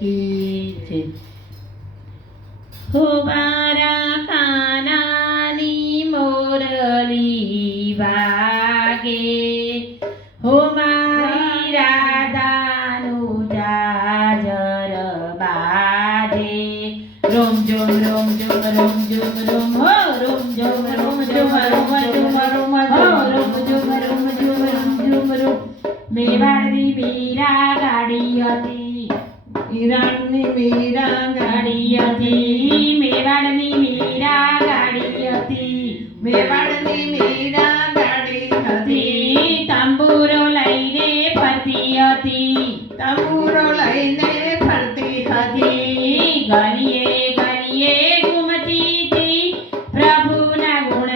કી જય। હો મારા કાનાની મોરલી વાગે, હો મારી રાધાનું જાજર બાજે। રોમ જોમ રોમ જોમ રોમ જોમ રોમ હો રોમ જોમ રોમ જોમ રોમ જોમ રોમ હો રોમ જોમ રોમ જોમ રોમ જોમ રોમ। મેવાડની મીરા ગાડી હતી, ઈરાનની મીરા ગાડી હતી, મેવાડની મીરા ગાડી હતી, મેવાડની મીરા ગાડી હતી। તંબુરો લઈને ફરતી હતી, તંબુરો લઈને ફરતી હતી। ગલીએ ગલીએ ઘૂમતી હતી, પ્રભુના ગુણ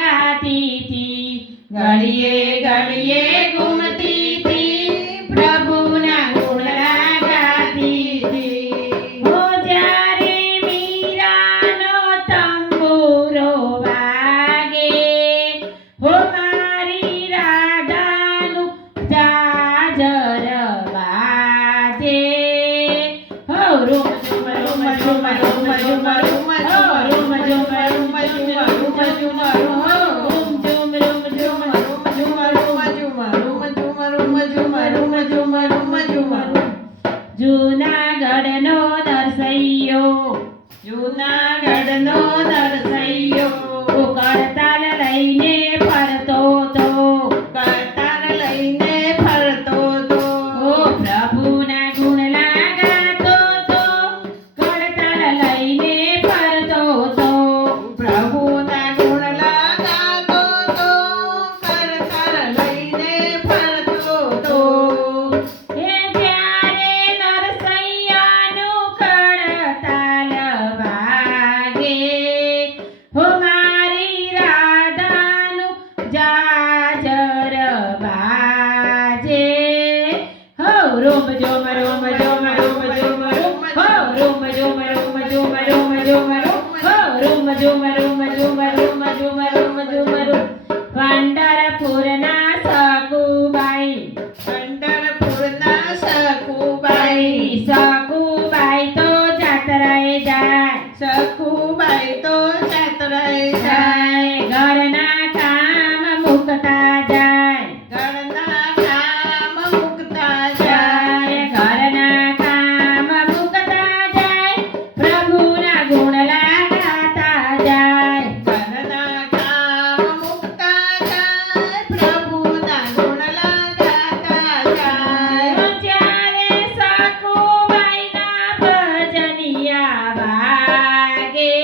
ગાતી હતી। ગલીએ ગલીએ ઘૂમતી હતી, પ્રભુના ગુણ ગાતી હતી। હો જ્યારે મીરાનો તંબુરો વાગે, હો મારી રાધાનું જાજર બાજે। હો રોમ ઝુમ રોમ ઝુમ રોમ ઝુમ રોમ હો રોમ ઝુમ રોમ ઝુમ રોમ ઝુમ રોમ હો રોમ ઝુમ રોમ ઝુમ રોમ ઝુમ રોમ। જૂનાગઢનો નરસૈયો, જૂનાગઢનો નરસૈયો કરતાલ લઈને ફરતો તો, કરતાલ લઈને ફરતો તો। ઓ પ્રભુના ગુણ ગાતો તો, કરતાલ લઈને ફરતો તો। પ્રભુના ગુણ ગાતો તો, કરતાલ લઈને ફરતો તો। હે જ્યારે નરસૈયાનું કરતાલ વાગે, હો મારી રાધાનું જાજર બાજે। હો રોમ જોમ રોમ જોમ રોમ જોમ રોમ હો રોમ જોમ રોમ જોમ રોમ જોમ રોમ હો રોમ જોમ રોમ જોમ રોમ જોમ રોમ જોમ રોમ। પંઢરપુરના સકુબાઈ, પંઢરપુરના સકુબાઈ, સકુબાઈ તો જાત્રાએ જાય, સકુબાઈ તો જાત્રાએ જાય। ઘરના કામ મુકતા જાય, ઘરના કામ મુકતા જાય। ઘરના કામ મુકતા જાય, પ્રભુના ગુણ ગાતા જાય। ઘરના કામ મુકતા જાય, પ્રભુના ગુણ ગાતા જાય। જ્યારે સકુબાઈના ભજનિયા વાગે,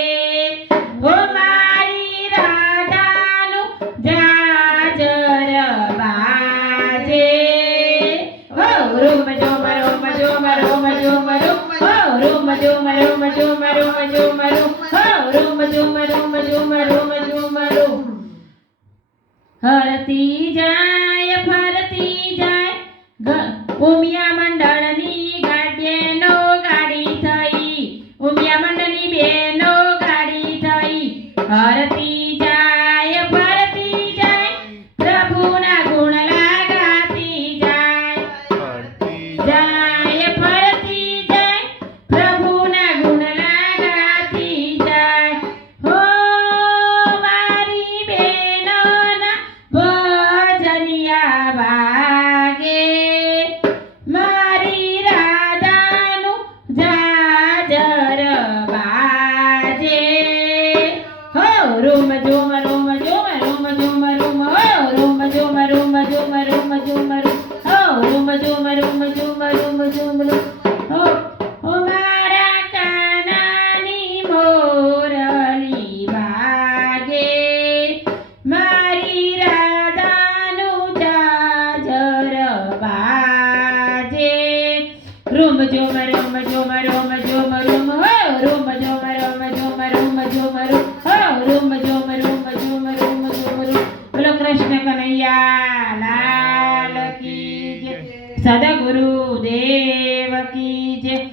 હો મારી રાધાનું જાજર બાજે। હો રોમ જોમ રોમ જોમ રોમ જોમ રોમ હો રોમ જોમ રોમ જોમ રોમ જોમ રોમ હો રોમ જોમ રોમ જોમ રોમ જોમ રોમ। હરતી જાય ફરતી જાય, ઉમિયા મંડળની ગાડીનો ગાડી થઈ, ઉમિયા મંડળની બેનો ગાડી થઈ। હરતી જાય ફરતી જાય, પ્રભુના ગુણ ગાતી જાય। જાય ફરતી જાય, પ્રભુના ગુણ ગાતી જાય। હો મારી બેનોના ભજનિયા વાગે, મારી રાધાનું જાજર બાજે। હો રોમ જોમ રોમ જોમ રોમ જોમ રોમ હો રોમ જોમ રોમ જોમ રોમ જોમ રોમ હો રોમ જોમ રોમ જોમ રોમ જોમ રોમ હો। હો મારા કાનાની મોરલી વાગે, મારી રાધાનું જાજર બાજે। રોમ જોમ